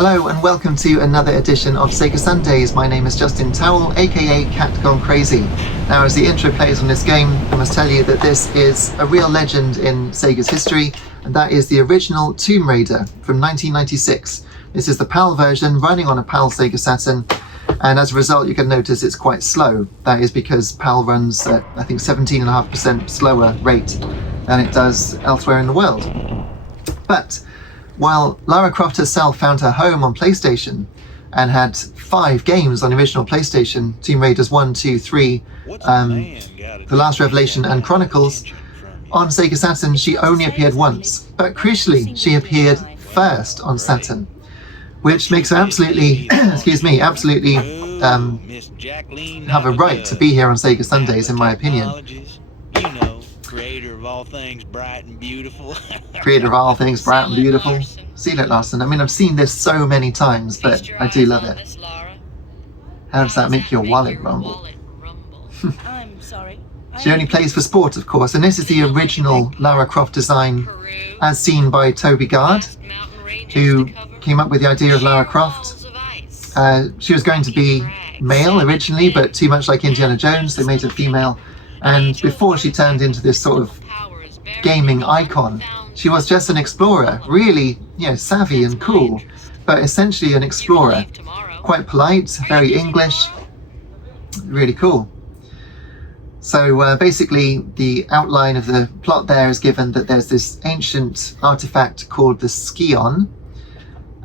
Hello and welcome to another edition of Sega Sundays. My name is Justin Towell, aka Cat Gone Crazy. Now, as the intro plays on this game, I must tell you that this is a real legend in Sega's history, and that is the original Tomb Raider from 1996. This is the PAL version running on a PAL Sega Saturn, and as a result you can notice it's quite slow. That is because PAL runs at, I think, 17.5% slower rate than it does elsewhere in the world. But while Lara Croft herself found her home on PlayStation and had 5 games on the original PlayStation, Tomb Raiders 1, 2, 3, The Last Revelation and Chronicles, on Sega Saturn she only appeared once. But crucially, she appeared first on Saturn, which makes her absolutely, absolutely have a right to be here on Sega Sundays, in my opinion. Creator of all things bright and beautiful. Creator of all things bright and beautiful. Seal it, Larson. I mean, I've seen this so many times, but I do love it. How does that make your wallet rumble? I'm sorry. She only plays for sport, of course, and this is the original Lara Croft design as seen by Toby Gard, who came up with the idea of Lara Croft. She was going to be male originally, but too much like Indiana Jones, they made her female. And before she turned into this sort of gaming icon, she was just an explorer, really, savvy and cool, but essentially an explorer. Quite polite, very English, really cool. So basically the outline of the plot there is given that there's this ancient artifact called the Skion,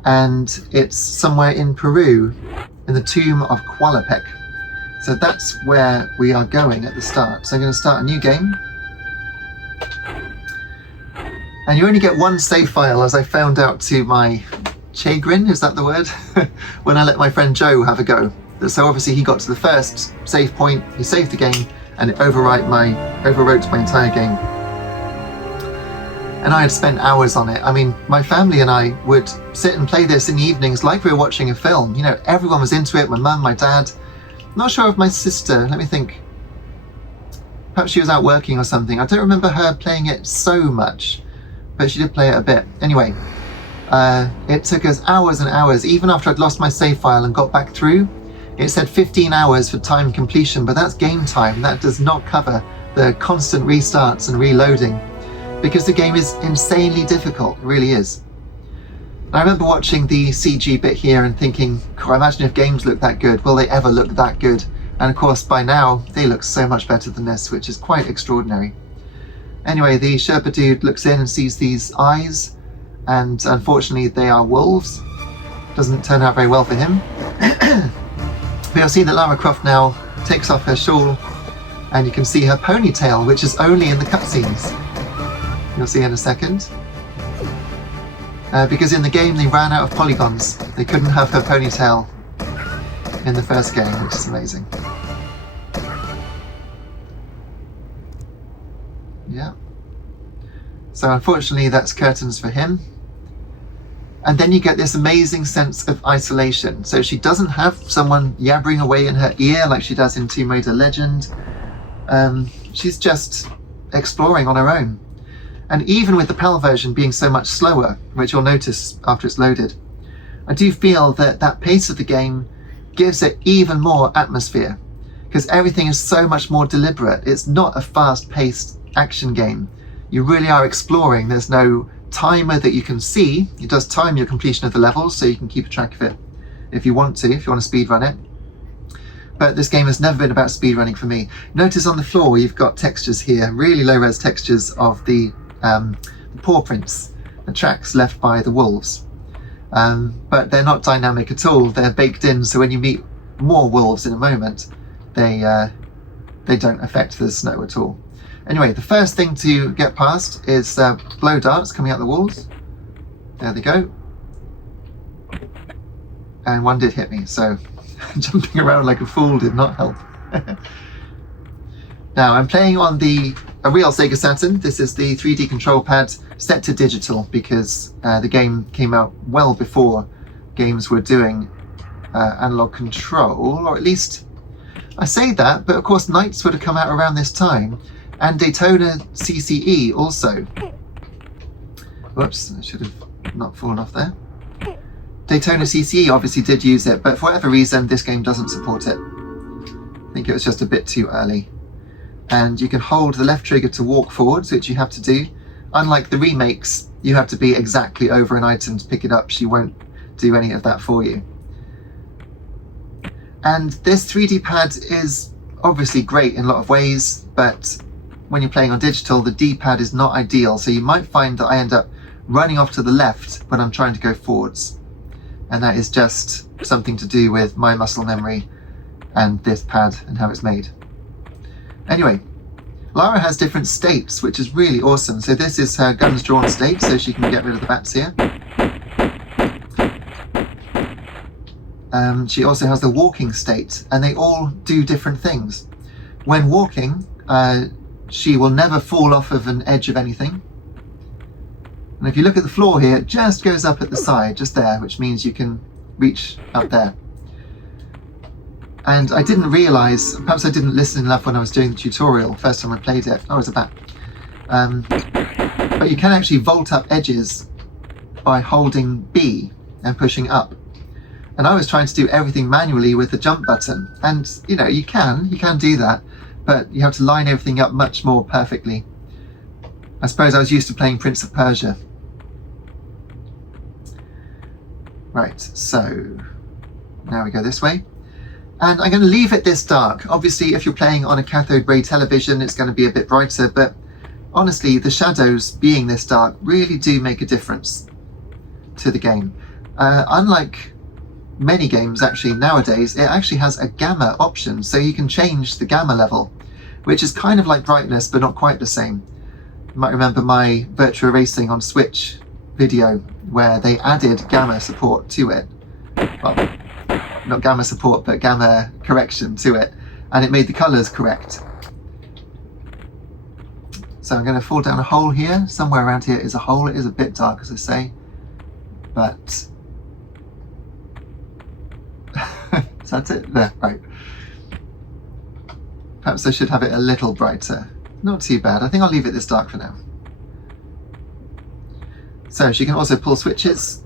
and it's somewhere in Peru, in the tomb of Qualapec. So that's where we are going at the start. So I'm going to start a new game. And you only get one save file, as I found out to my chagrin, is that the word? When I let my friend Joe have a go. So obviously he got to the first save point, he saved the game, and it overwrote my entire game. And I had spent hours on it. I mean, my family and I would sit and play this in the evenings like we were watching a film. Everyone was into it, my mum, my dad. Not sure of my sister, let me think. Perhaps she was out working or something. I don't remember her playing it so much, but she did play it a bit. Anyway, it took us hours and hours, even after I'd lost my save file and got back through. It said 15 hours for time completion, but that's game time. That does not cover the constant restarts and reloading, because the game is insanely difficult, it really is. I remember watching the CG bit here and thinking, imagine if games look that good, will they ever look that good? And of course by now they look so much better than this, which is quite extraordinary. Anyway, the Sherpa dude looks in and sees these eyes, and unfortunately they are wolves. Doesn't turn out very well for him. But you'll see that Lara Croft now takes off her shawl, and you can see her ponytail, which is only in the cutscenes. You'll see in a second. Because in the game they ran out of polygons. They couldn't have her ponytail in the first game, which is amazing. Yeah. So unfortunately that's curtains for him. And then you get this amazing sense of isolation. So she doesn't have someone yabbering away in her ear like she does in Tomb Raider Legend. She's just exploring on her own. And even with the PAL version being so much slower, which you'll notice after it's loaded, I do feel that that pace of the game gives it even more atmosphere, because everything is so much more deliberate. It's not a fast-paced action game. You really are exploring. There's no timer that you can see. It does time your completion of the levels, so you can keep a track of it if you want to speedrun it. But this game has never been about speedrunning for me. Notice on the floor you've got textures here, really low-res textures of the paw prints, the tracks left by the wolves. But they're not dynamic at all. They're baked in, so when you meet more wolves in a moment, they don't affect the snow at all. Anyway, the first thing to get past is blow darts coming out the walls. There they go. And one did hit me, so jumping around like a fool did not help. Now, I'm playing on a real Sega Saturn. This is the 3D control pad set to digital, because the game came out well before games were doing analog control, or at least I say that, but of course Knights would have come out around this time, and Daytona CCE also. Whoops, I should have not fallen off there. Daytona CCE obviously did use it, but for whatever reason, this game doesn't support it. I think it was just a bit too early. And you can hold the left trigger to walk forwards, which you have to do. Unlike the remakes, you have to be exactly over an item to pick it up. She won't do any of that for you. And this 3D pad is obviously great in a lot of ways, but when you're playing on digital, the D-pad is not ideal. So you might find that I end up running off to the left when I'm trying to go forwards. And that is just something to do with my muscle memory and this pad and how it's made. Anyway, Lara has different states, which is really awesome. So this is her guns drawn state, so she can get rid of the bats here. She also has the walking state, and they all do different things. When walking, she will never fall off of an edge of anything. And if you look at the floor here, it just goes up at the side, just there, which means you can reach up there. And I didn't realise, perhaps I didn't listen enough when I was doing the tutorial, first time I played it. Oh, it's a bat. But you can actually vault up edges by holding B and pushing up. And I was trying to do everything manually with the jump button. And, you know, you can do that, but you have to line everything up much more perfectly. I suppose I was used to playing Prince of Persia. Right, so now we go this way. And I'm going to leave it this dark. Obviously, if you're playing on a cathode ray television, it's going to be a bit brighter, but honestly, the shadows being this dark really do make a difference to the game. Unlike many games actually nowadays, it actually has a gamma option, so you can change the gamma level, which is kind of like brightness, but not quite the same. You might remember my Virtua Racing on Switch video where they added gamma support to it. Well, not gamma support, but gamma correction to it, and it made the colours correct. So I'm going to fall down a hole here. Somewhere around here is a hole. It is a bit dark, as I say, but is that it? There, right. Perhaps I should have it a little brighter. Not too bad. I think I'll leave it this dark for now. So she can also pull switches.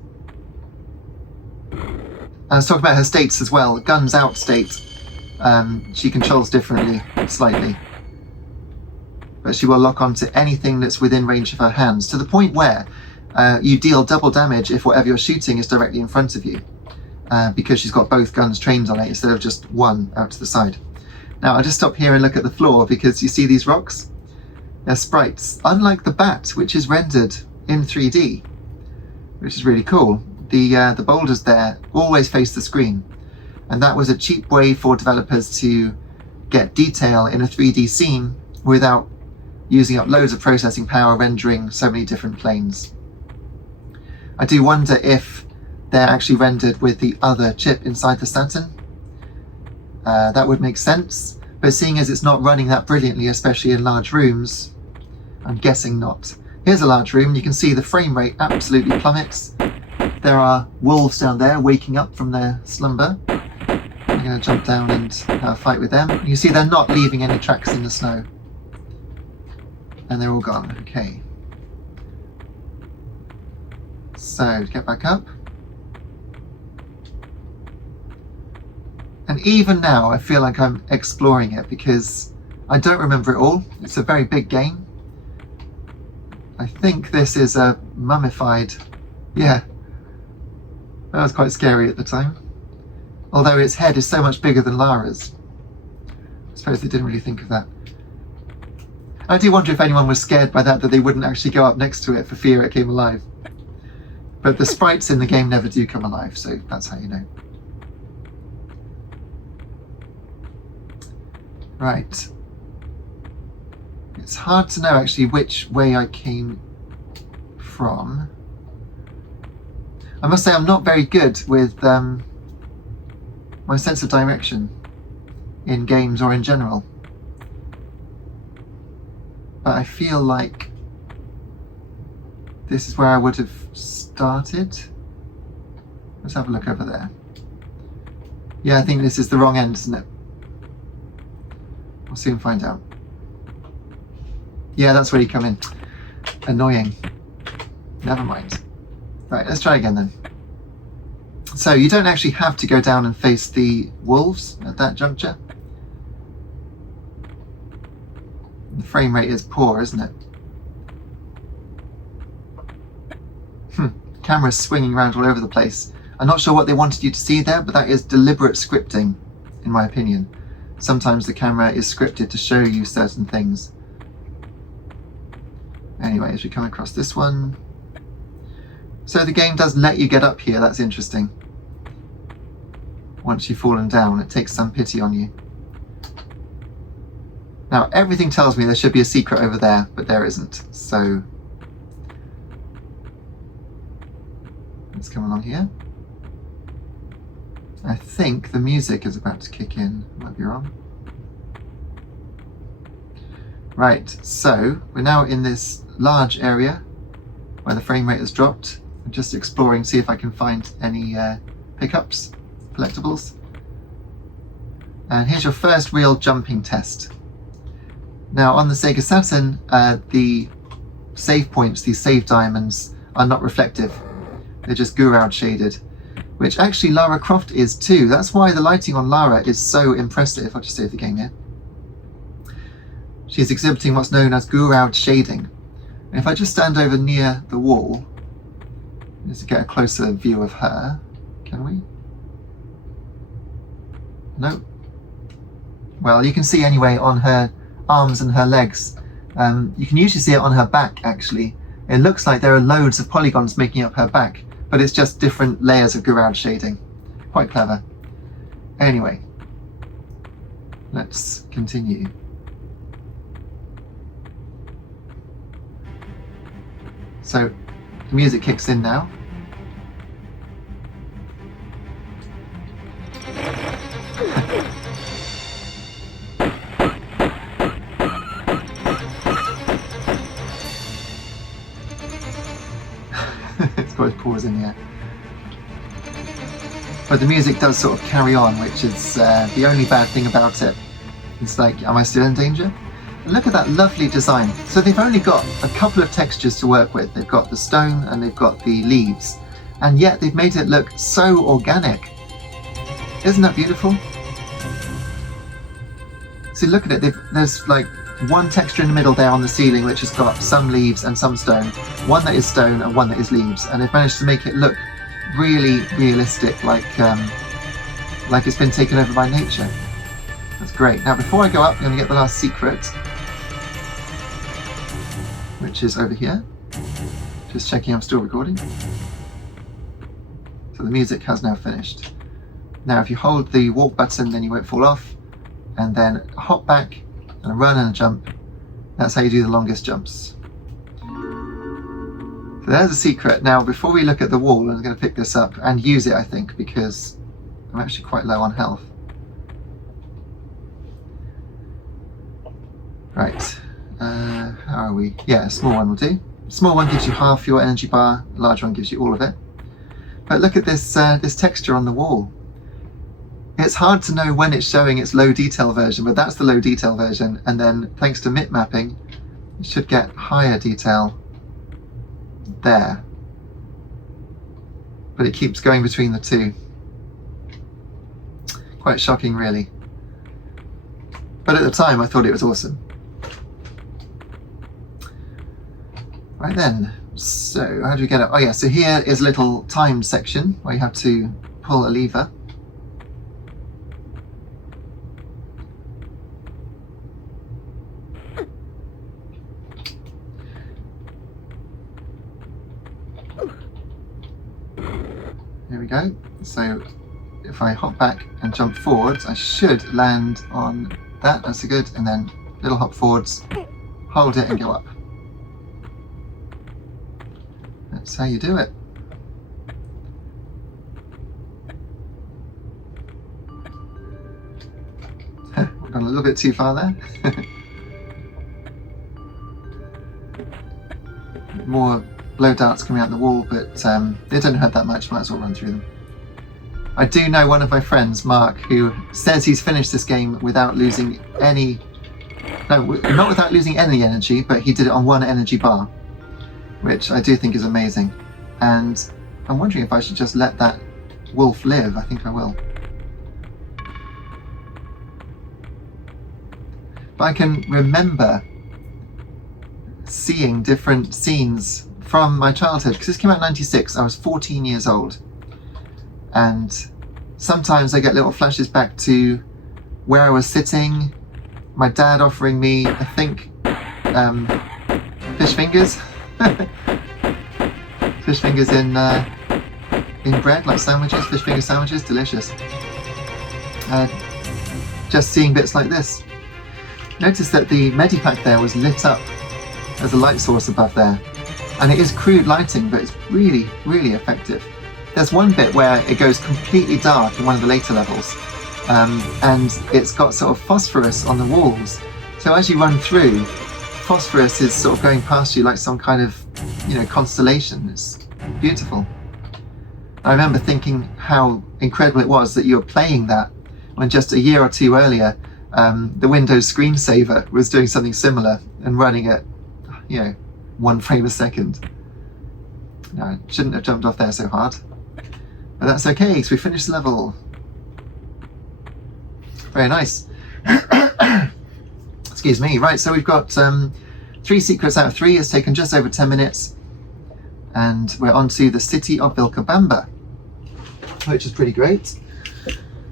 I was talking about her states as well. Guns out state, she controls differently, slightly. But she will lock onto anything that's within range of her hands, to the point where you deal double damage if whatever you're shooting is directly in front of you, because she's got both guns trained on it instead of just one out to the side. Now I'll just stop here and look at the floor, because you see these rocks? They're sprites, unlike the bat, which is rendered in 3D, which is really cool. The boulders there always face the screen, and that was a cheap way for developers to get detail in a 3D scene without using up loads of processing power rendering so many different planes. I do wonder if they're actually rendered with the other chip inside the Saturn. That would make sense, but seeing as it's not running that brilliantly, especially in large rooms, I'm guessing not. Here's a large room. You can see the frame rate absolutely plummets. There are wolves down there waking up from their slumber. I'm going to jump down and fight with them. You see they're not leaving any tracks in the snow. And they're all gone. Okay. So, get back up. And even now, I feel like I'm exploring it, because I don't remember it all. It's a very big game. I think this is a mummified... Yeah. That was quite scary at the time. Although its head is so much bigger than Lara's. I suppose they didn't really think of that. I do wonder if anyone was scared by that they wouldn't actually go up next to it for fear it came alive. But the sprites in the game never do come alive, so that's how you know. Right. It's hard to know actually which way I came from. I must say I'm not very good with my sense of direction in games or in general. But I feel like this is where I would have started. Let's have a look over there. Yeah, I think this is the wrong end, isn't it? We'll soon find out. Yeah, that's where you come in. Annoying. Never mind. Right, let's try again then. So you don't actually have to go down and face the wolves at that juncture. The frame rate is poor, isn't it? Camera's swinging around all over the place. I'm not sure what they wanted you to see there, but that is deliberate scripting, in my opinion. Sometimes the camera is scripted to show you certain things. Anyway, as we come across this one... So the game does let you get up here, that's interesting. Once you've fallen down, it takes some pity on you. Now, everything tells me there should be a secret over there, but there isn't, so... Let's come along here. I think the music is about to kick in. Might be wrong. Right, so we're now in this large area where the frame rate has dropped. I'm just exploring, see if I can find any pickups, collectibles. And here's your first real jumping test. Now on the Sega Saturn, the save points, these save diamonds, are not reflective. They're just Gouraud shaded, which actually Lara Croft is too. That's why the lighting on Lara is so impressive. I'll just save the game here. She's exhibiting what's known as Gouraud shading. And if I just stand over near the wall, just to get a closer view of her, can we? No. Well, you can see anyway on her arms and her legs. You can usually see it on her back, actually. It looks like there are loads of polygons making up her back, but it's just different layers of Gouraud shading. Quite clever. Anyway, let's continue. So, the music kicks in now. It's got its paws in here. But the music does sort of carry on, which is the only bad thing about it. It's like, am I still in danger? And look at that lovely design. So they've only got a couple of textures to work with. They've got the stone and they've got the leaves. And yet they've made it look so organic. Isn't that beautiful? See, look at it. There's like one texture in the middle there on the ceiling which has got some leaves and some stone. One that is stone and one that is leaves. And they've managed to make it look really realistic, like it's been taken over by nature. That's great. Now before I go up, I'm going to get the last secret, which is over here. Just checking I'm still recording. So the music has now finished. Now if you hold the walk button, then you won't fall off, and then hop back and a run and a jump. That's how you do the longest jumps. So there's a secret. Now before we look at the wall, I'm going to pick this up and use it, I think, because I'm actually quite low on health. Right, how are we? Yeah, a small one will do. Small one gives you half your energy bar, a large one gives you all of it. But look at this this texture on the wall. It's hard to know when it's showing its low detail version, but that's the low detail version, and then thanks to MIP mapping, it should get higher detail there. But it keeps going between the two. Quite shocking, really. But at the time, I thought it was awesome. Right then, so how do we get it? Oh yeah, so here is a little time section where you have to pull a lever. Here we go. So if I hop back and jump forwards, I should land on that. That's good. And then little hop forwards, hold it and go up. That's how you do it. We've gone a little bit too far there. More blow darts coming out the wall, but they don't hurt that much. Might as well run through them. I do know one of my friends, Mark, who says he's finished this game without losing any... No, not without losing any energy, but he did it on one energy bar, which I do think is amazing. And I'm wondering if I should just let that Wolf live, I think I will. But I can remember seeing different scenes from my childhood, because this came out in 96. I was 14 years old, and sometimes I get little flashes back to where I was sitting, my dad offering me, I think, fish fingers. Fish fingers in bread, like sandwiches, fish finger sandwiches, delicious. Just seeing bits like this. Notice that the Medipack there was lit up as a light source above there. And it is crude lighting, but it's really, really effective. There's one bit where it goes completely dark in one of the later levels, and it's got sort of phosphorus on the walls. So as you run through, phosphorus is sort of going past you like some kind of, constellation. It's beautiful. I remember thinking how incredible it was that you were playing that when just a year or two earlier, the Windows screensaver was doing something similar and running at, 1 frame a second. No, I shouldn't have jumped off there so hard. But that's okay, because we finished the level. Very nice. Excuse me. Right, so we've got 3 secrets out of 3. It's taken just over 10 minutes. And we're on to the city of Vilcabamba, which is pretty great.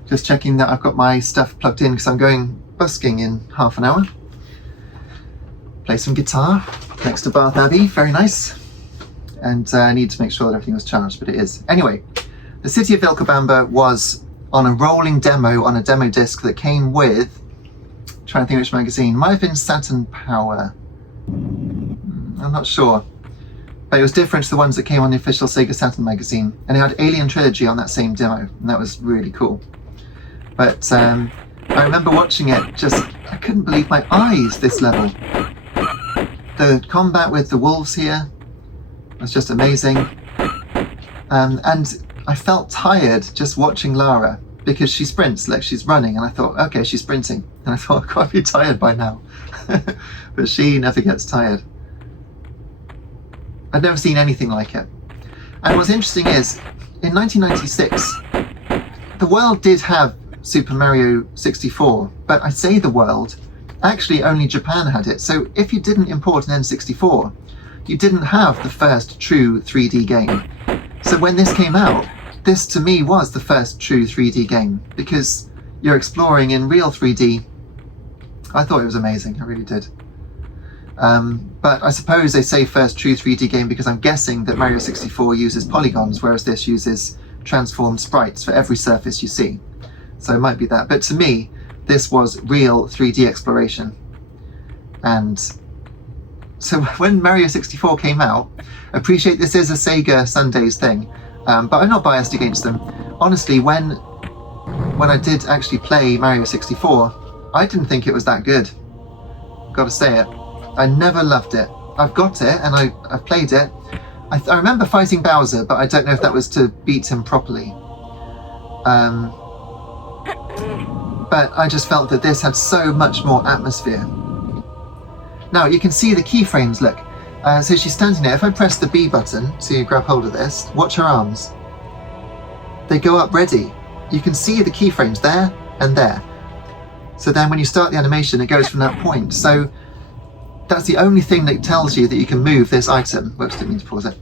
Just checking that I've got my stuff plugged in, because I'm going busking in half an hour. Play some guitar next to Bath Abbey, very nice. And I need to make sure that everything was charged, but it is. Anyway, the city of Vilcabamba was on a rolling demo on a demo disc that came with, trying to think which magazine, might have been Saturn Power. I'm not sure. But it was different to the ones that came on the official Sega Saturn magazine. And it had Alien Trilogy on that same demo, and that was really cool. But I remember watching it, I couldn't believe my eyes, this level. The combat with the wolves here was just amazing. And I felt tired just watching Lara, because she sprints, like she's running, and I thought, okay, she's sprinting. And I thought, I've got to be tired by now. But she never gets tired. I've never seen anything like it. And what's interesting is, in 1996, the world did have Super Mario 64, but I say the world, actually only Japan had it. So if you didn't import an N64, you didn't have the first true 3D game. So when this came out, this to me was the first true 3D game, because you're exploring in real 3D. I thought it was amazing, I really did. But I suppose they say first true 3D game because I'm guessing that Mario 64 uses polygons, whereas this uses transformed sprites for every surface you see. So it might be that. But to me, this was real 3D exploration. And so when Mario 64 came out, I appreciate this is a Sega Sundays thing, but I'm not biased against them. Honestly, when I did actually play Mario 64, I didn't think it was that good. Gotta say it. I never loved it. I've got it, and I've played it. I remember fighting Bowser, but I don't know if that was to beat him properly. But I just felt that this had so much more atmosphere. Now, you can see the keyframes, look. So she's standing there. If I press the B button to grab hold of this, watch her arms. They go up ready. You can see the keyframes there and there. So then when you start the animation, it goes from that point. So that's the only thing that tells you that you can move this item. Whoops, didn't mean to pause it.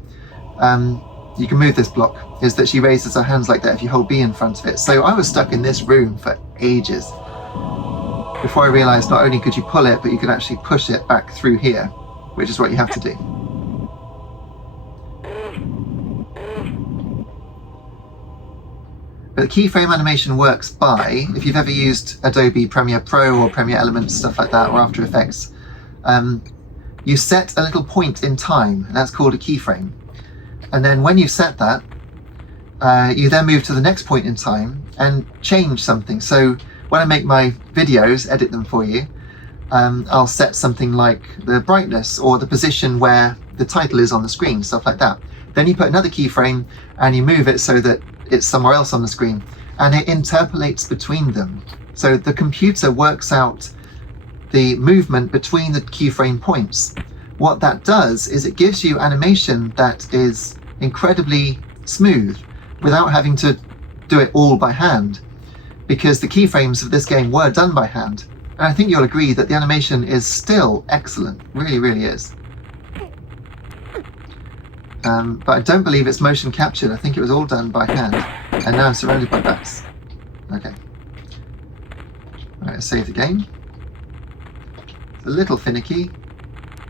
You can move this block, is that she raises her hands like that if you hold B in front of it. So I was stuck in this room for ages before I realised not only could you pull it, but you could actually push it back through here, which is what you have to do. But the keyframe animation works by, if you've ever used Adobe Premiere Pro or Premiere Elements, stuff like that, or After Effects, you set a little point in time, and that's called a keyframe. And then when you set that, you then move to the next point in time and change something. So when I make my videos, edit them for you, I'll set something like the brightness or the position where the title is on the screen, stuff like that. Then you put another keyframe and you move it so that it's somewhere else on the screen, and it interpolates between them. So the computer works out the movement between the keyframe points. What that does is it gives you animation that is incredibly smooth without having to do it all by hand, because the keyframes of this game were done by hand. And I think you'll agree that the animation is still excellent. Really, really is. But I don't believe it's motion captured. I think it was all done by hand. And now I'm surrounded by bats. Okay. Alright, save the game. It's a little finicky.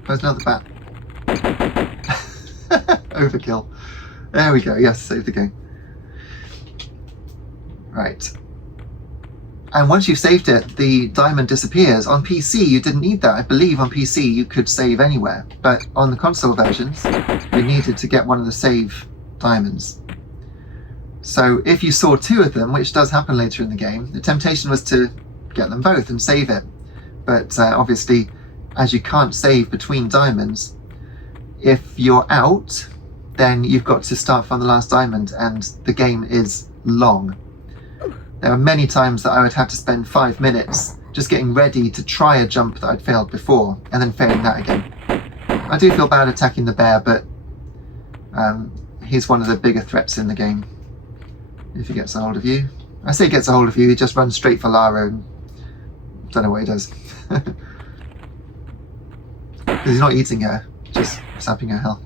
There's another bat. Overkill. There we go. Yes, save the game. Right. And once you've saved it, the diamond disappears. On PC, you didn't need that. I believe on PC you could save anywhere. But on the console versions, you needed to get one of the save diamonds. So if you saw two of them, which does happen later in the game, the temptation was to get them both and save it. But obviously, as you can't save between diamonds, if you're out, then you've got to start from the last diamond, and the game is long. There are many times that I would have to spend 5 minutes just getting ready to try a jump that I'd failed before, and then failing that again. I do feel bad attacking the bear, but he's one of the bigger threats in the game. If he gets a hold of you. I say gets a hold of you, he just runs straight for Lara and don't know what he does. Because he's not eating her, just sapping her health.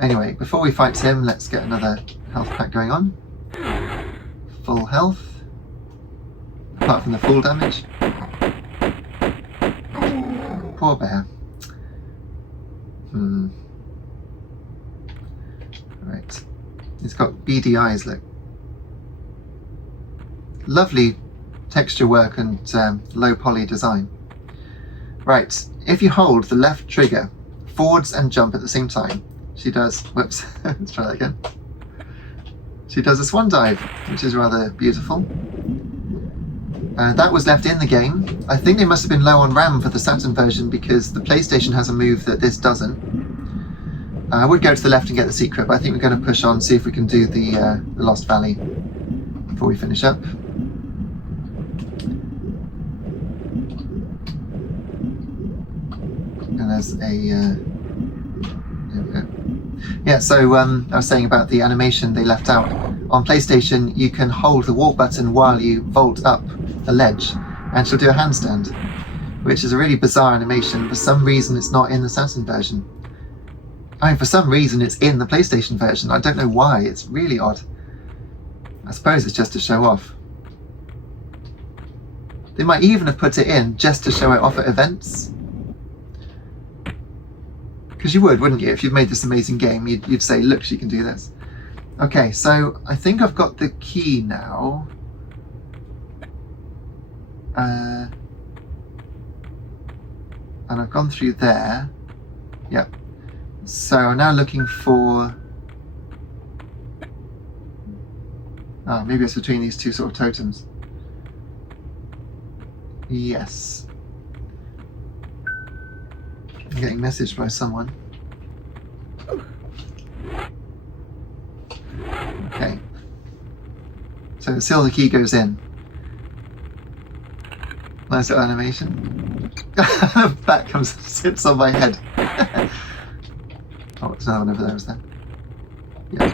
Anyway, before we fight him, let's get another health pack going on. Full health. Apart from the full damage. Poor bear. Right. He's got beady eyes, look. Lovely texture work and low poly design. Right, if you hold the left trigger, forwards and jump at the same time, she does, whoops, let's try that again. She does a swan dive, which is rather beautiful. That was left in the game. I think they must have been low on RAM for the Saturn version because the PlayStation has a move that this doesn't. I would go to the left and get the secret, but I think we're going to push on, see if we can do the Lost Valley before we finish up. And there's a... there we go. Yeah, so I was saying about the animation they left out. On PlayStation, you can hold the walk button while you vault up a ledge, and she'll do a handstand, which is a really bizarre animation. For some reason, it's not in the Saturn version. I mean, for some reason, it's in the PlayStation version. I don't know why. It's really odd. I suppose it's just to show off. They might even have put it in just to show it off at events. Because you would, wouldn't you? If you've made this amazing game, you'd say, look, she can do this. Okay, so I think I've got the key now. And I've gone through there. Yep. So I'm now looking for... Oh, maybe it's between these two sort of totems. Yes. I'm getting messaged by someone. Okay. So the silver key goes in. Nice little animation. Bat comes, sits on my head. Oh, there's another one over there, is there? Yeah.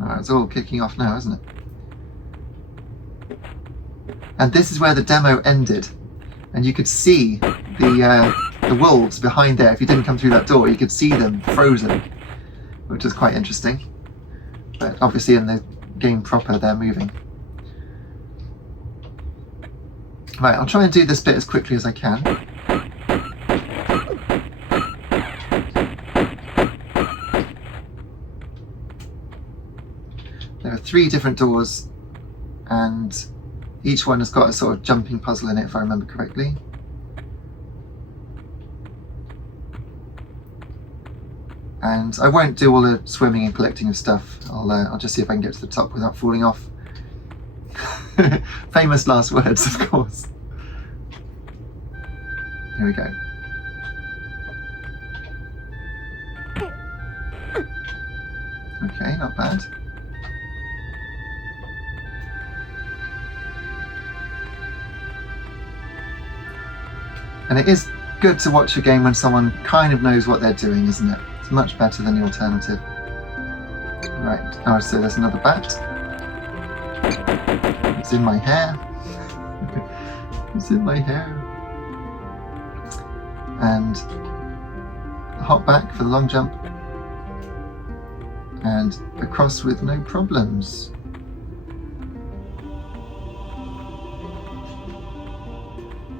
Alright, it's all kicking off now, isn't it? And this is where the demo ended. And you could see the wolves behind there. If you didn't come through that door, you could see them frozen, which is quite interesting. But obviously in the game proper, they're moving. Right, I'll try and do this bit as quickly as I can. There are 3 different doors, and each one has got a sort of jumping puzzle in it, if I remember correctly. And I won't do all the swimming and collecting of stuff. I'll just see if I can get to the top without falling off. Famous last words, of course. Here we go. Okay, not bad. And it is good to watch a game when someone kind of knows what they're doing, isn't it? It's much better than the alternative. Right. Oh, so there's another bat. It's in my hair. It's in my hair. And hop back for the long jump. And across with no problems.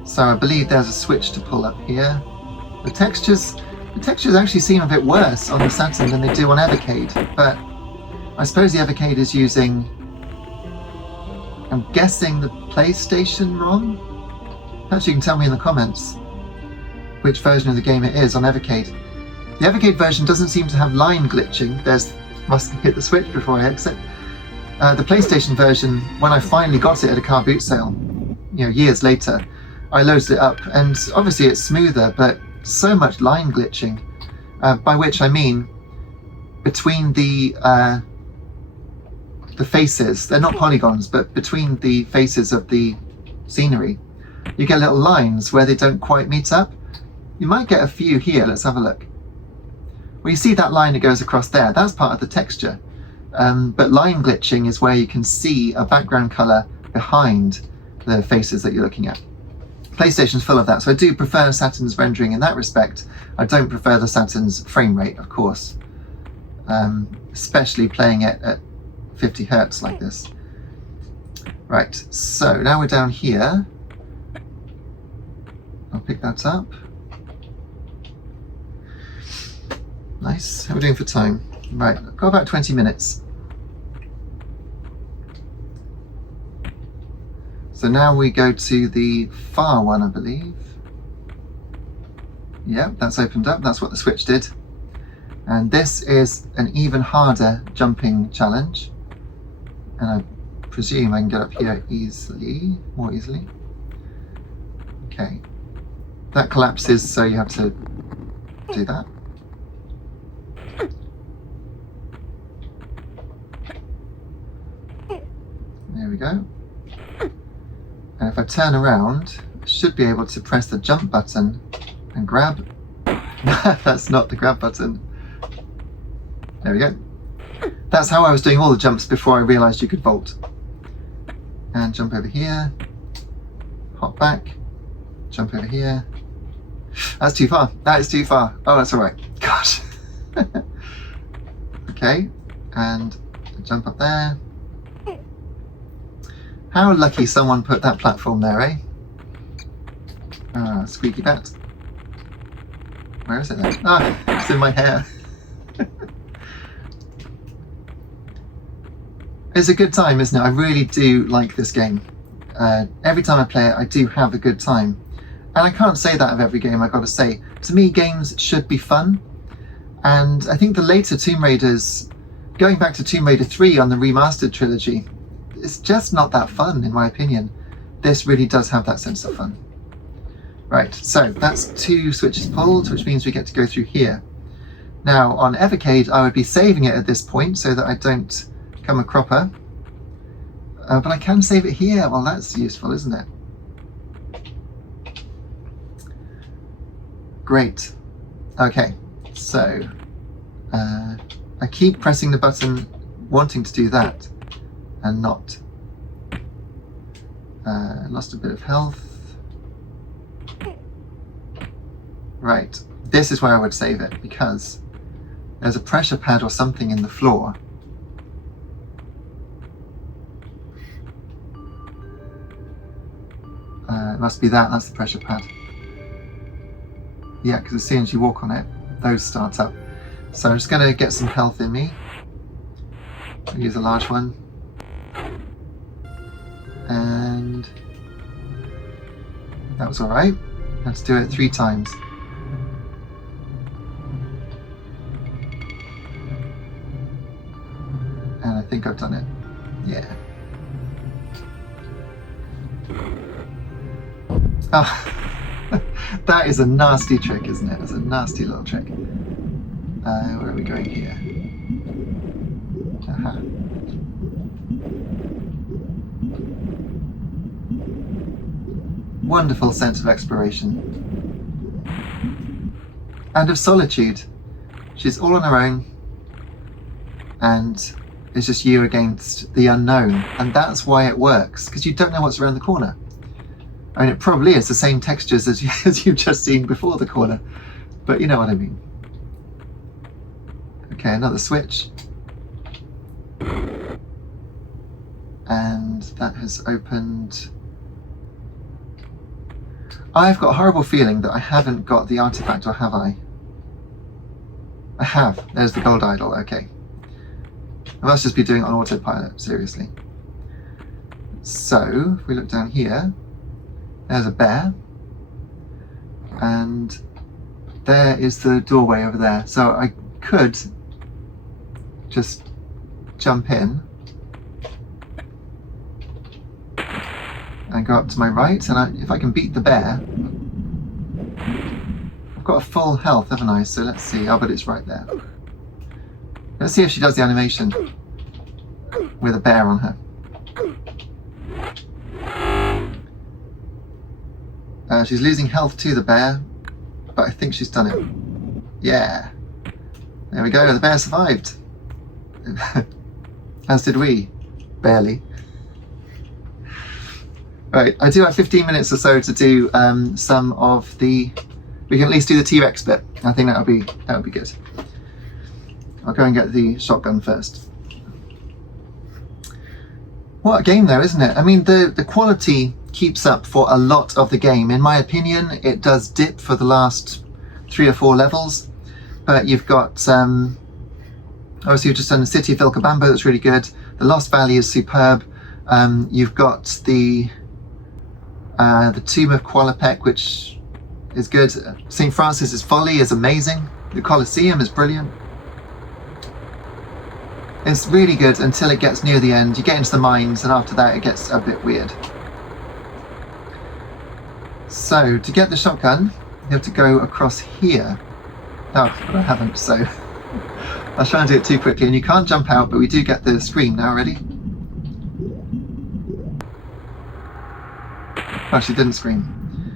So I believe there's a switch to pull up here. The textures actually seem a bit worse on the Saturn than they do on Evercade, but I suppose the Evercade is using, I'm guessing, the PlayStation ROM? Perhaps you can tell me in the comments which version of the game it is on Evercade. The Evercade version doesn't seem to have line glitching. Must hit the switch before I exit. The PlayStation version, when I finally got it at a car boot sale, years later, I loaded it up, and obviously it's smoother, but so much line glitching, by which I mean between the faces. They're not polygons, but between the faces of the scenery, you get little lines where they don't quite meet up. You might get a few here. Let's have a look. Well, you see that line that goes across there. That's part of the texture. But line glitching is where you can see a background color behind the faces that you're looking at. PlayStation's full of that, so I do prefer Saturn's rendering in that respect. I don't prefer the Saturn's frame rate, of course, especially playing it at 50 hertz like this. Right, so now we're down here. I'll pick that up. Nice. How are we doing for time? Right, I've got about 20 minutes. So now we go to the far one, I believe. Yeah, that's opened up. That's what the switch did. And this is an even harder jumping challenge. And I presume I can get up here more easily. Okay. That collapses, so you have to do that. There we go. And if I turn around, I should be able to press the jump button and grab. That's not the grab button. There we go. That's how I was doing all the jumps before I realised you could vault. And jump over here. Hop back. Jump over here. That's too far. That is too far. Oh, that's alright. Gosh. Okay. And jump up there. How lucky someone put that platform there, eh? Ah, squeaky bat. Where is it then? Ah, it's in my hair. It's a good time, isn't it? I really do like this game. Every time I play it, I do have a good time. And I can't say that of every game, I've got to say. To me, games should be fun. And I think the later Tomb Raiders, going back to Tomb Raider 3 on the remastered trilogy, it's just not that fun, in my opinion. This really does have that sense of fun. Right, so that's 2 switches pulled, which means we get to go through here. Now, on Evercade, I would be saving it at this point so that I don't come a cropper. But I can save it here. Well, that's useful, isn't it? Great. Okay, so I keep pressing the button wanting to do that and not. Lost a bit of health. Right, this is where I would save it because there's a pressure pad or something in the floor. It must be that's the pressure pad. Yeah, because as soon as you walk on it, those start up. So I'm just going to get some health in me. I'll use a large one. And that was alright. Let's do it 3 times. And I think I've done it. Yeah. Oh, that is a nasty trick, isn't it? It's a nasty little trick. Where are we going here? Aha. Wonderful sense of exploration. And of solitude. She's all on her own. and it's just you against the unknown, and that's why it works, because you don't know what's around the corner. I mean, it probably is the same textures as you've just seen before the corner, but you know what I mean. Okay, another switch. And that has opened. I've got a horrible feeling that I haven't got the artifact, or have I? I have. There's the gold idol, okay. I must just be doing it on autopilot, seriously. So, if we look down here, there's a bear. And there is the doorway over there. So I could just jump in and go up to my right, and if I can beat the bear, I've got a full health, haven't I? So let's see. Oh, but it's right there. Let's see if she does the animation with a bear on her. She's losing health to the bear, but I think she's done it. Yeah. There we go. The bear survived. As did we. Barely. Right, I do have 15 minutes or so to do some of the. We can at least do the T-Rex bit. I think that would be good. I'll go and get the shotgun first. What a game, though, isn't it? I mean, the quality keeps up for a lot of the game. In my opinion, it does dip for the last 3 or 4 levels, but you've got obviously you've just done the City of Vilcabamba. That's really good. The Lost Valley is superb. You've got the Tomb of Qualapec, which is good. St. Francis's Folly is amazing. The Colosseum is brilliant. It's really good until it gets near the end. You get into the mines, and after that it gets a bit weird. So, to get the shotgun, you have to go across here. Oh, but I haven't, so I was trying to do it too quickly, and you can't jump out, but we do get the scream now already. Oh, she didn't scream.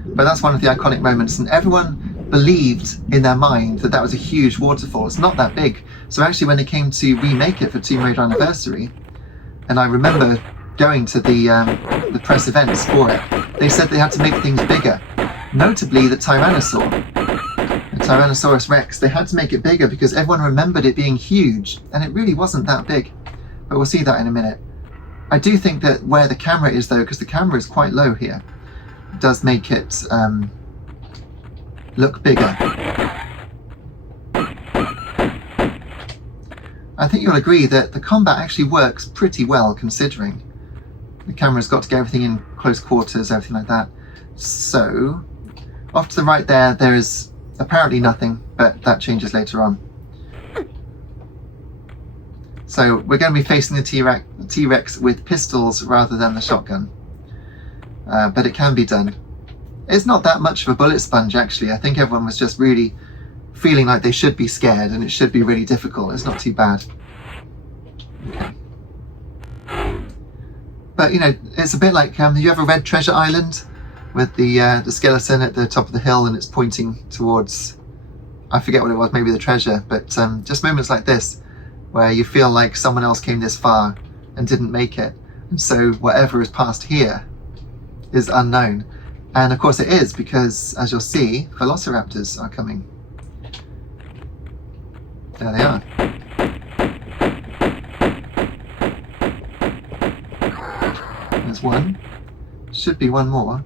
But that's one of the iconic moments, and everyone believed in their mind that that was a huge waterfall. It's not that big. So actually, when they came to remake it for Tomb Raider Anniversary, and I remember going to the press events for it, they said they had to make things bigger. Notably, the Tyrannosaurus Rex, they had to make it bigger because everyone remembered it being huge, and it really wasn't that big. But we'll see that in a minute. I do think that where the camera is, though, because the camera is quite low here, does make it look bigger. I think you'll agree that the combat actually works pretty well, considering the camera's got to get everything in close quarters, everything like that. So, off to the right there is apparently nothing, but that changes later on. So we're going to be facing the T-Rex with pistols rather than the shotgun. But it can be done. It's not that much of a bullet sponge, actually. I think everyone was just really feeling like they should be scared, and it should be really difficult. It's not too bad. Okay. But, you know, it's a bit like, have you ever read Treasure Island? With the skeleton at the top of the hill, and it's pointing towards, I forget what it was, maybe the treasure. But just moments like this, where you feel like someone else came this far and didn't make it. And so whatever is past here is unknown. And of course it is, because as you'll see, velociraptors are coming. There they are. There's one. Should be one more.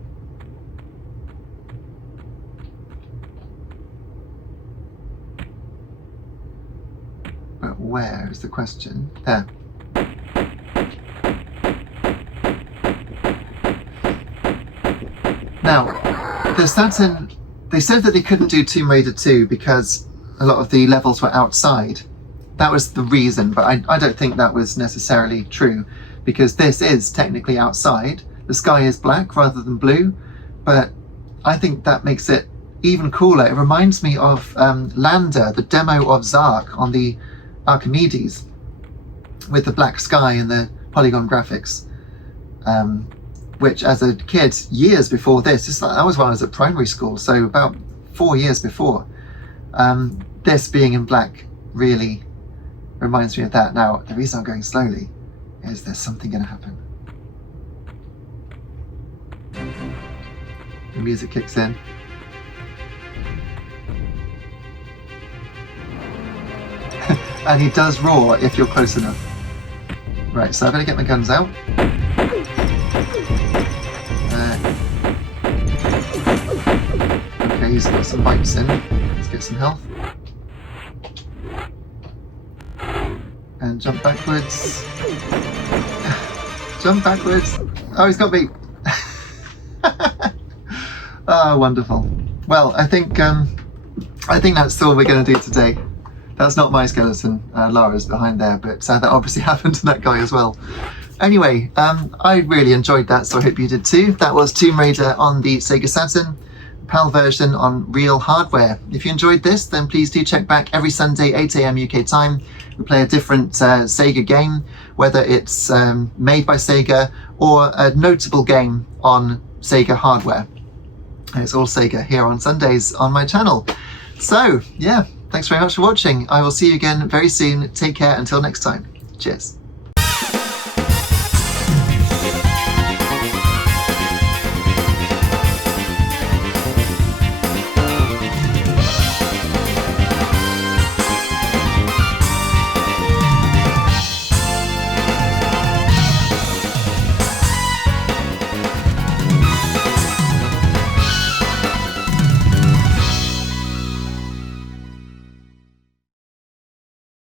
But where is the question? There. Now, the Saturn, they said that they couldn't do Tomb Raider 2 because a lot of the levels were outside. That was the reason, but I don't think that was necessarily true, because this is technically outside. The sky is black rather than blue, but I think that makes it even cooler. It reminds me of Lander, the demo of Zark on the Archimedes, with the black sky and the polygon graphics. Which, as a kid, years before this, that was when I was at primary school, so about 4 years before, this being in black really reminds me of that. Now, the reason I'm going slowly is there's something going to happen. The music kicks in. And he does roar if you're close enough. Right, so I better get my guns out. Okay, he's got some bites in. Let's get some health. And jump backwards. Jump backwards. Oh, he's got me. Oh, wonderful. Well, I think that's all we're going to do today. That's not my skeleton. Lara's behind there, but that obviously happened to that guy as well. Anyway, I really enjoyed that, so I hope you did too. That was Tomb Raider on the Sega Saturn, PAL version on real hardware. If you enjoyed this, then please do check back every Sunday, 8 AM UK time. We play a different Sega game, whether it's made by Sega or a notable game on Sega hardware. And it's all Sega here on Sundays on my channel. So, yeah, thanks very much for watching. I will see you again very soon. Take care until next time. Cheers.